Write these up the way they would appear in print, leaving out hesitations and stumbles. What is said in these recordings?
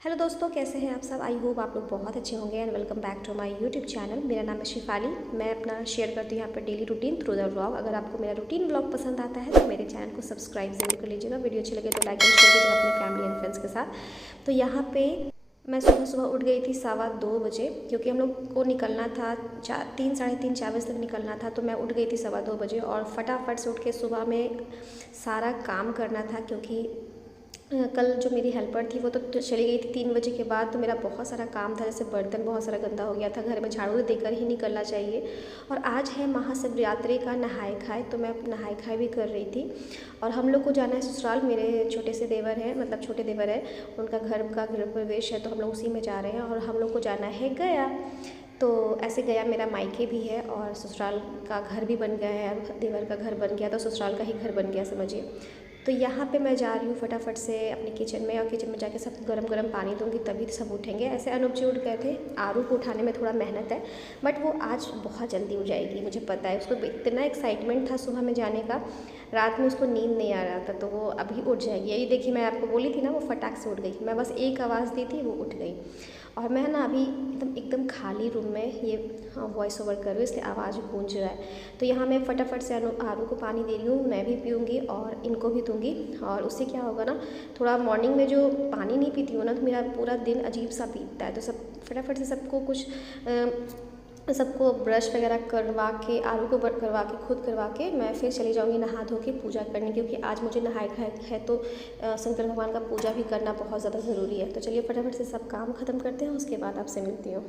Hello दोस्तों, कैसे हैं आप सब। आई होप आप लोग बहुत अच्छे होंगे and welcome back to my YouTube channel. मेरा नाम है शिफाली। मैं अपना शेयर करती हूँ यहाँ पर daily routine through the vlog. अगर आपको मेरा रूटीन व्लॉग पसंद आता है तो मेरे चैनल को सब्सक्राइब जरूर कर लीजिएगा। वीडियो अच्छी लगे तो लाइक एंड शेयर कीजिएगा अपने फैमिली एंड फ्रेंड्स के साथ। तो यहाँ पे मैं सुबह सुबह उठ गई थी 2:15 बजे, क्योंकि हम लोग को निकलना था 3 साढ़े 3 4 बजे तक निकलना था। तो मैं उठ गई थी 2:15 बजे और फटाफट से उठ के सुबह में सारा काम करना था, क्योंकि कल जो मेरी हेल्पर थी वो तो चली गई थी 3 बजे के बाद। तो मेरा बहुत सारा काम था, जैसे बर्तन बहुत सारा गंदा हो गया था, घर में झाड़ू देकर ही निकलना चाहिए। और आज है महाशिवरात्रि का नहाए खाए, तो मैं नहाए खाए भी कर रही थी। और हम लोग को जाना है ससुराल। मेरे छोटे से देवर हैं, मतलब छोटे देवर है, उनका घर का गृह प्रवेश है, तो हम लोग उसी में जा रहे हैं। और हम लोग को जाना है गया। तो ऐसे गया मेरा मायके भी है और ससुराल का घर भी बन गया है। देवर का घर बन गया तो ससुराल का ही घर बन गया, समझिए। तो यहाँ पे मैं जा रही हूँ फटाफट से अपने किचन में, और किचन में जाके सब गरम गरम पानी दूँगी, तभी सब उठेंगे। ऐसे अनूप जी उठ गए थे। आरू को उठाने में थोड़ा मेहनत है, बट वो आज बहुत जल्दी उठ जाएगी, मुझे पता है। उसको इतना एक्साइटमेंट था सुबह में जाने का, रात में उसको नींद नहीं आ रहा था, तो वो अभी उठ जाएगी। यही देखिए, मैं आपको बोली थी ना, वो फटाक से उठ गई। मैं बस एक आवाज़ दी थी, वो उठ गई। और मैं ना अभी एकदम खाली रूम में ये वॉइस ओवर कर रही हूँ, इसलिए आवाज़ गूंज रहा है। तो यहाँ मैं फटाफट से आरू को पानी दे रही हूँ, मैं भी पीऊँगी और इनको भी दूँगी। और उससे क्या होगा ना, थोड़ा मॉर्निंग में जो पानी नहीं पीती हूँ ना, तो मेरा पूरा दिन अजीब सा बीतता है। तो सब फटाफट से सबको ब्रश वगैरह करवा के, आरू को करवा के, खुद करवा के मैं फिर चली जाऊँगी नहा धो के पूजा करने, क्योंकि आज मुझे नहाए खाए है तो शंकर भगवान का पूजा भी करना बहुत ज़्यादा ज़रूरी है। तो चलिए फटाफट से सब काम ख़त्म करते हैं, उसके बाद आपसे मिलती हूँ।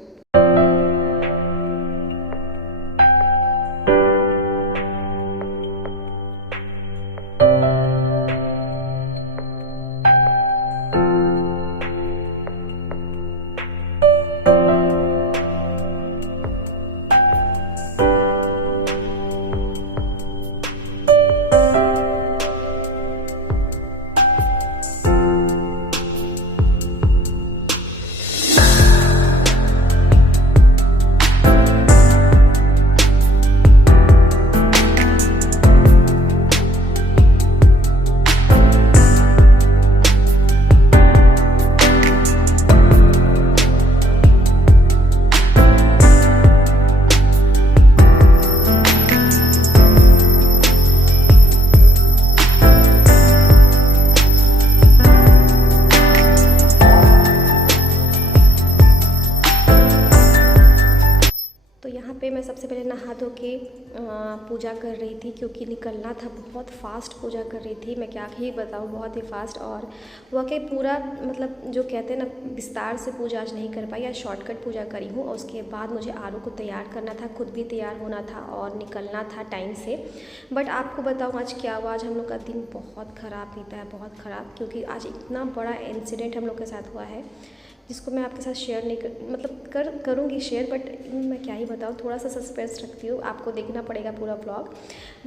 पे मैं सबसे पहले नहा धो के पूजा कर रही थी, क्योंकि निकलना था। बहुत फास्ट पूजा कर रही थी, मैं क्या ही बताऊँ, बहुत ही फास्ट। और वाकई पूरा मतलब जो कहते हैं ना, विस्तार से पूजा आज नहीं कर पाई, या शॉर्टकट पूजा करी हूँ। और उसके बाद मुझे आरू को तैयार करना था, खुद भी तैयार होना था और निकलना था टाइम से। बट आपको बताऊँ आज क्या हुआ। आज हम लोग का दिन बहुत ख़राब बीता है, बहुत ख़राब, क्योंकि आज इतना बड़ा इंसिडेंट हम लोग के साथ हुआ है, जिसको मैं आपके साथ शेयर नहीं करूँगी शेयर, बट मैं क्या ही बताऊँ, थोड़ा सा सस्पेंस रखती हूँ, आपको देखना पड़ेगा पूरा व्लॉग।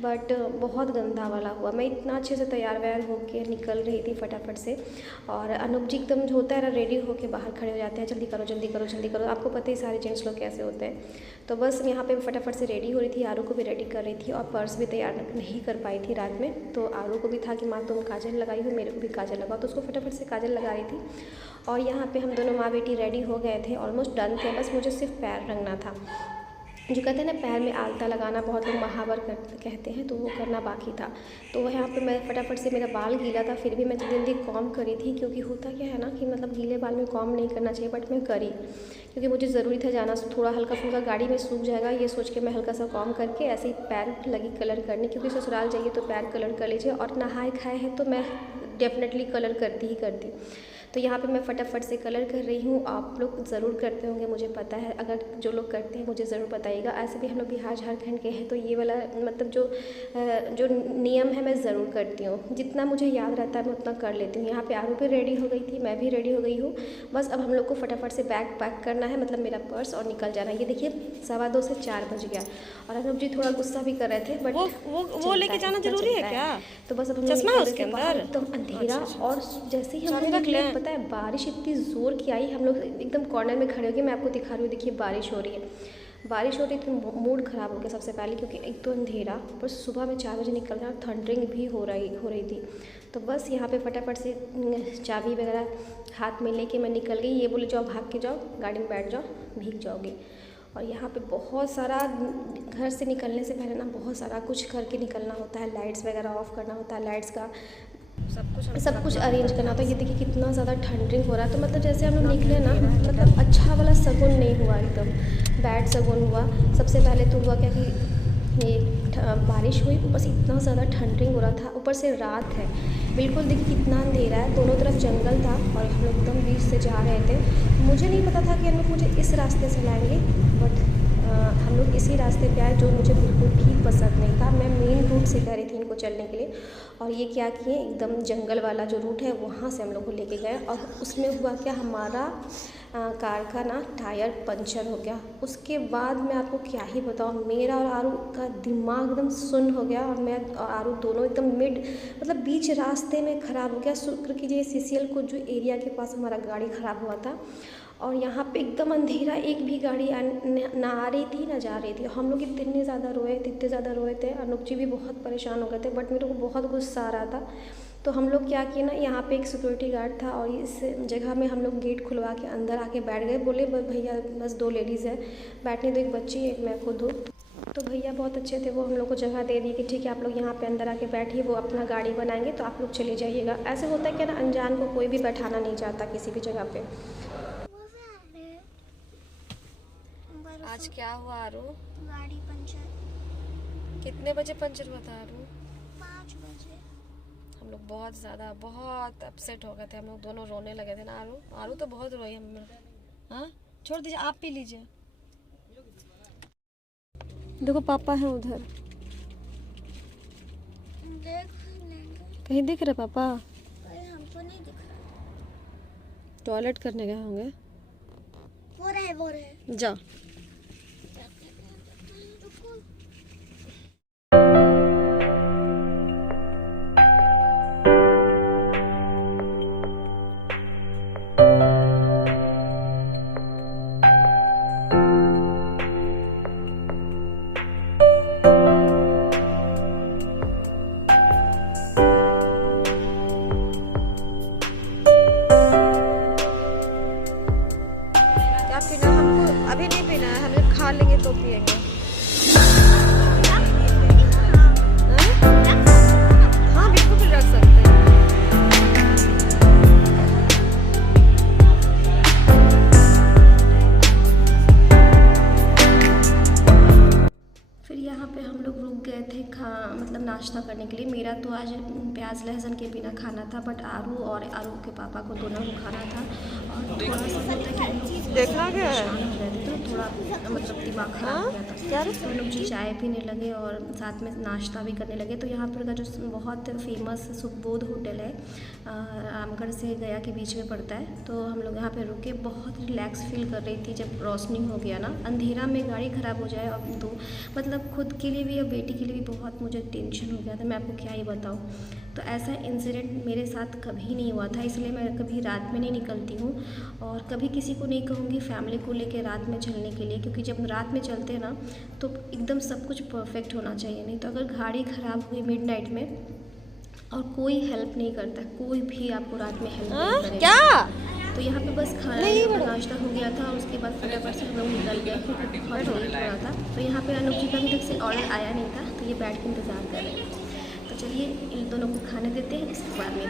बट बहुत गंदा वाला हुआ। मैं इतना अच्छे से तैयार व्यार होकर निकल रही थी फटाफट से, और अनूप जी एकदम जो होता है ना, रेडी होकर बाहर खड़े हो जाते हैं, जल्दी करो जल्दी करो जल्दी करो। आपको पता ही सारे जेंट्स लोग कैसे होते हैं। तो बस यहाँ पे फटाफट से रेडी हो रही थी, आरू को भी रेडी कर रही थी, और पर्स भी तैयार नहीं कर पाई थी रात में। तो आरू को भी था कि माँ तुम काजल लगाई हो, मेरे को भी काजल लगाओ, तो उसको फटाफट से काजल लगा रही थी। और यहाँ पे हम दोनों माँ बेटी रेडी हो गए थे, ऑलमोस्ट डन थे। बस मुझे सिर्फ पैर रंगना था। जो कहते हैं ना, पैर में आलता लगाना, बहुत लोग महावर कहते हैं, तो वो करना बाकी था। तो यहाँ पे मैं फटाफट से, मेरा बाल गीला था, फिर भी मैं जल्दी कॉम करी थी, क्योंकि होता क्या है ना कि मतलब गीले बाल में कॉम नहीं करना चाहिए, बट मैं करी, क्योंकि मुझे ज़रूरी था जाना। थोड़ा हल्का फुल्का गाड़ी में सूख जाएगा, ये सोच के मैं हल्का सा कॉम करके ऐसे ही पैर लगी कलर करने, क्योंकि ससुराल जाइए तो पैर कलर कर लीजिए। और नहाए खाए हैं तो मैं डेफिनेटली कलर करती ही करती। तो यहाँ पे मैं फटाफट से कलर कर रही हूँ। आप लोग ज़रूर करते होंगे, मुझे पता है। अगर जो लोग करते हैं मुझे ज़रूर बताइएगा। ऐसे भी हम लोग बिहार झारखंड के हैं, तो ये वाला मतलब जो नियम है मैं ज़रूर करती हूँ। जितना मुझे याद रहता है मैं उतना कर लेती हूँ। यहाँ पे आरू भी रेडी हो गई थी, मैं भी रेडी हो गई हूँ। बस अब हम लोग को फटाफट से बैग पैक करना है, मतलब मेरा पर्स, और निकल जाना है। ये देखिए 2:15 से 4 बज गया, और अनूप जी थोड़ा गुस्सा भी कर रहे थे, बट वो लेके जाना जरूरी है क्या? तो बस अब हम चश्मा है उसके अंदर, एकदम अंधेरा। और जैसे ही हम लोग, पता है बारिश इतनी ज़ोर की आई, हम लोग एकदम कॉर्नर में खड़े हो गए। मैं आपको दिखा रही हूँ, देखिए बारिश हो रही है, बारिश हो रही थी। मूड ख़राब हो गया सबसे पहले, क्योंकि एक तो अंधेरा, पर सुबह में 4 बजे निकलना, थंडरिंग भी हो रही थी। तो बस यहाँ पे फटाफट से चाबी वगैरह हाथ में लेके मैं निकल गई। ये बोले जाओ भाग के जाओ, गाड़ी में बैठ जाओ, भीग जाओगे। और यहाँ पे बहुत सारा, घर से निकलने से पहले ना बहुत सारा कुछ करके निकलना होता है। लाइट्स वगैरह ऑफ़ करना होता है, लाइट्स का सब कुछ अरेंज करना होता है। ये देखिए कितना ज़्यादा ठंडिंग हो रहा है। तो मतलब जैसे हम लोग निकले ना, मतलब अच्छा वाला शगुन नहीं हुआ, एकदम बैड शगुन हुआ। सबसे पहले तो हुआ क्या कि ये बारिश हुई, ऊपर से इतना ज़्यादा ठंडिंग हो रहा था, ऊपर से रात है। बिल्कुल देखिए कितना अंधेरा है, दोनों तरफ जंगल था और हम लोग एकदम बीच से जा रहे थे। मुझे नहीं पता था कि हम लोग मुझे इस रास्ते से लाएंगे, बट हम लोग इसी रास्ते पे आए जो मुझे बिल्कुल भी पसंद नहीं था। मैं मेन रूट से कह रही थी इनको चलने के लिए, और ये क्या किए, एकदम जंगल वाला जो रूट है वहाँ से हम लोग को लेके गए। और उसमें हुआ क्या, हमारा कार का ना टायर पंचर हो गया। उसके बाद मैं आपको क्या ही बताऊँ, मेरा और आरू का दिमाग एकदम सुन्न हो गया, और मैं और आरू दोनों एकदम मतलब बीच रास्ते में ख़राब हो गया। शुक्र कीजिए सीसीएल को जो एरिया के पास हमारा गाड़ी ख़राब हुआ था, और यहाँ पे एकदम अंधेरा, एक भी गाड़ी ना आ रही थी ना जा रही थी। हम लोग इतने ज़्यादा रोए थे। अनुप जी भी बहुत परेशान हो गए थे, बट मेरे को बहुत गुस्सा आ रहा था। तो हम लोग क्या किए ना, यहाँ पे एक सिक्योरिटी गार्ड था, और इस जगह में हम लोग गेट खुलवा के अंदर आके बैठ गए। बोले भैया बस 2 लेडीज़ है बैठने दो, एक बच्ची एक मैं खुद हूँ। तो भैया बहुत अच्छे थे, वो हम लोग को जगह दे दी कि ठीक है आप लोग यहाँ पे अंदर आके बैठिए, वो अपना गाड़ी बनाएंगे तो आप लोग चले जाइएगा। ऐसे होता है कि ना, अनजान को कोई भी बैठाना नहीं चाहता किसी भी जगह पे। आज क्या हुआ आरू? गाड़ी पंचर। कितने बजे पंचर हुआ था आरू? 5 बजे। हम लोग बहुत अपसेट हो गए थे, हम लोग दोनों रोने लगे थे ना आरू। आरू तो बहुत रोई हम। हाँ छोड़ दीजिए, आप पी लीजिए। देखो पापा हैं उधर, देख लेंगे। कहीं दिख रहे पापा? हमको नहीं दिख रहा। टॉयलेट करने गए होंगे। वो रहे जा। क्या पीना? हमको अभी नहीं पीना है, हम जब खा लेंगे तो पिएंगे। हाँ बिल्कुल भी रख सकते हैं। फिर यहाँ पे हम लोग रुक गए थे मतलब नाश्ता करने के लिए। मेरा तो आज प्याज लहसुन के बिना खाना था, बट आरू के पापा को दोनों को खाना था। और थोड़ा सा होता है कि हम लोग देखना क्या है? परेशान हो रहे थे, तो थोड़ा मतलब दिमाग खराब हो गया था। तो हम लोग जी चाय पीने लगे और साथ में नाश्ता भी करने लगे। तो यहाँ पर का जो बहुत फेमस सुखबोध होटल है, रामगढ़ से गया के बीच में पड़ता है, तो हम लोग यहाँ पे रुके। बहुत रिलैक्स फील कर रही थी। जब रोशनी हो गया ना, अंधेरा में गाड़ी ख़राब हो जाए, अब तो मतलब खुद के लिए भी और बेटी के लिए भी बहुत मुझे टेंशन हो गया था, मैं आपको क्या ही बताऊँ। तो ऐसा इंसिडेंट मेरे साथ कभी नहीं हुआ था, इसलिए मैं कभी रात में नहीं निकलती हूँ, और कभी किसी को नहीं कहूँगी फैमिली को लेके रात में चलने के लिए, क्योंकि जब रात में चलते हैं ना तो एकदम सब कुछ परफेक्ट होना चाहिए। नहीं तो अगर गाड़ी ख़राब हुई मिडनाइट में और कोई हेल्प नहीं करता, कोई भी आपको रात में हेल्प नहीं करेगा। क्या? तो यहाँ पे बस खाना नाश्ता हो गया था, उसके बाद फटाफट से हम लोग निकल गए क्योंकि बहुत लेट हो रहा था। तो यहाँ पे अनुप जी का भी तक से ऑर्डर आया नहीं था, तो ये बैठ के इंतज़ार कर रहे थे। तो चलिए इन दोनों को खाने देते हैं, इसके बाद में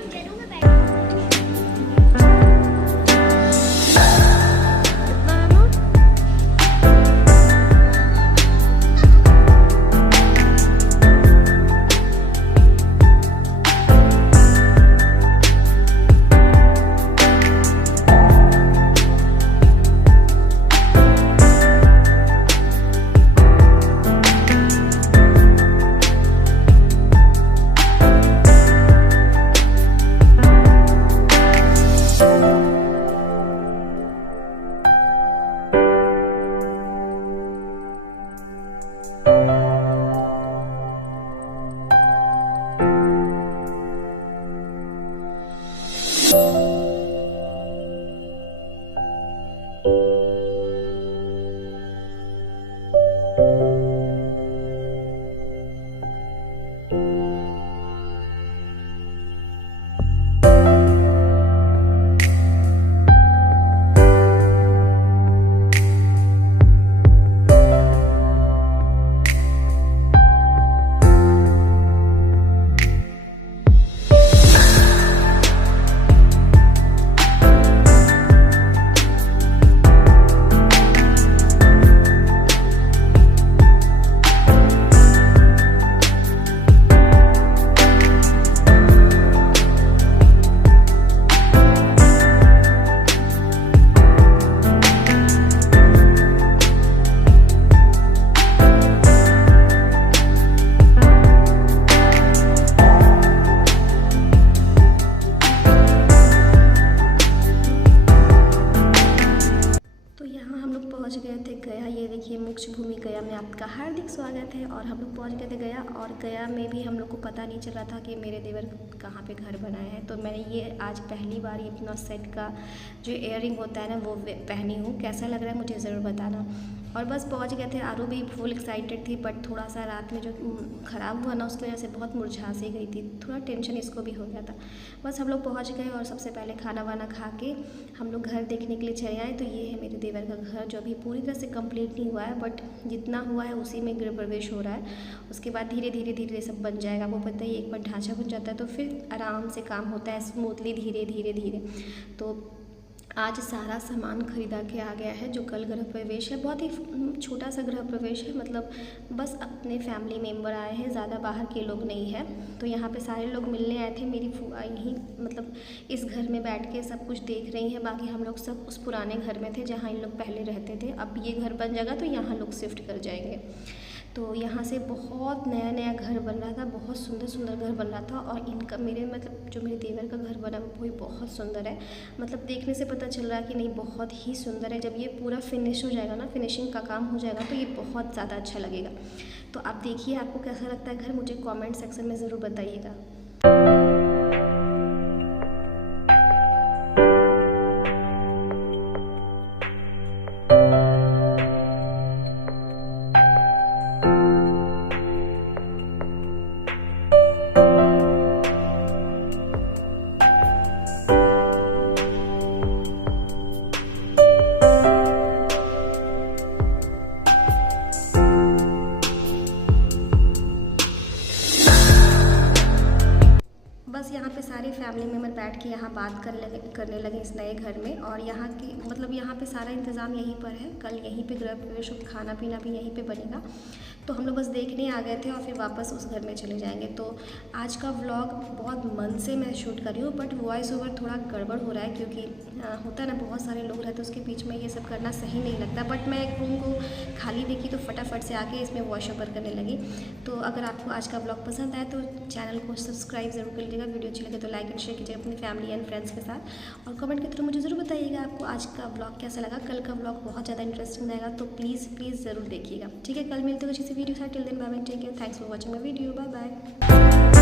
देखिए मोक्ष भूमि गया में आपका हार्दिक स्वागत है। और हम लोग पहुंच गए थे गया, और गया में भी हम लोग को पता नहीं चल रहा था कि मेरे देवर कहाँ पे घर बनाए हैं। तो मैंने ये आज पहली बार ये अपना सेट का जो इयररिंग होता है ना वो पहनी हूँ। कैसा लग रहा है मुझे ज़रूर बताना। और बस पहुंच गए थे। आरू भी फुल एक्साइटेड थी, बट थोड़ा सा रात में जो ख़राब हुआ ना उसकी वजह से बहुत मुरझा सी गई थी, थोड़ा टेंशन इसको भी हो गया था। बस हम लोग पहुंच गए और सबसे पहले खाना वाना खा के हम लोग घर देखने के लिए चले आए। तो ये है मेरे देवर का घर, जो अभी पूरी तरह से कंप्लीट नहीं हुआ है, बट जितना हुआ है उसी में गृह प्रवेश हो रहा है। उसके बाद धीरे धीरे धीरे सब बन जाएगा। वो पता ही, एक बार ढांचा बन जाता है तो फिर आराम से काम होता है स्मूथली, धीरे धीरे धीरे। तो आज सारा सामान खरीदा के आ गया है। जो कल गृह प्रवेश है, बहुत ही छोटा सा गृह प्रवेश है, मतलब बस अपने फैमिली मेम्बर आए हैं, ज़्यादा बाहर के लोग नहीं हैं। तो यहाँ पे सारे लोग मिलने आए थे। मेरी फूआ यहीं मतलब इस घर में बैठ के सब कुछ देख रही हैं। बाकी हम लोग सब उस पुराने घर में थे जहाँ इन लोग पहले रहते थे। अब ये घर बन जाएगा तो यहाँ लोग शिफ्ट कर जाएंगे। तो यहाँ से बहुत नया नया घर बन रहा था, बहुत सुंदर सुंदर घर बन रहा था। और इनका मेरे मतलब जो मेरे देवर का घर बना वो भी बहुत सुंदर है। मतलब देखने से पता चल रहा है कि नहीं, बहुत ही सुंदर है। जब ये पूरा फिनिश हो जाएगा ना, फिनिशिंग का काम हो जाएगा, तो ये बहुत ज़्यादा अच्छा लगेगा। तो आप देखिए आपको कैसा लगता है घर, मुझे कॉमेंट सेक्शन में ज़रूर बताइएगा। बस यहाँ पे सारे फैमिली मेम्बर बैठ के यहाँ बात करने लगे इस नए घर में। और यहाँ की मतलब यहाँ पे सारा इंतज़ाम यहीं पर है। कल यहीं पे गृह प्रवेश और खाना पीना भी यहीं पे बनेगा। तो हम लोग बस देखने आ गए थे और फिर वापस उस घर में चले जाएंगे। तो आज का व्लॉग बहुत मन से मैं शूट कर रही हूँ, बट वॉइस ओवर थोड़ा गड़बड़ हो रहा है, क्योंकि होता है ना बहुत सारे लोग रहते हैं उसके बीच में ये सब करना सही नहीं लगता। बट मैं एक रूम को खाली देखी तो फटाफट से आके इसमें वॉइस ओवर करने लगी। तो अगर आपको आज का व्लॉग पसंद आए तो चैनल को सब्सक्राइब ज़रूर कर लीजिएगा। वीडियो अच्छी लगे तो लाइक एंड शेयर कीजिएगा अपनी फैमिली एंड फ्रेंड्स के साथ। और कमेंट के थ्रू मुझे ज़रूर बताइएगा आपको आज का व्लॉग कैसा लगा। कल का व्लॉग बहुत ज़्यादा इंटरेस्टिंग रहेगा, तो प्लीज़ ज़रूर देखिएगा। ठीक है, कल मिलते हैं किसी वीडियो के साथ। Till then bye bye, take care, thanks for watching my video, bye bye.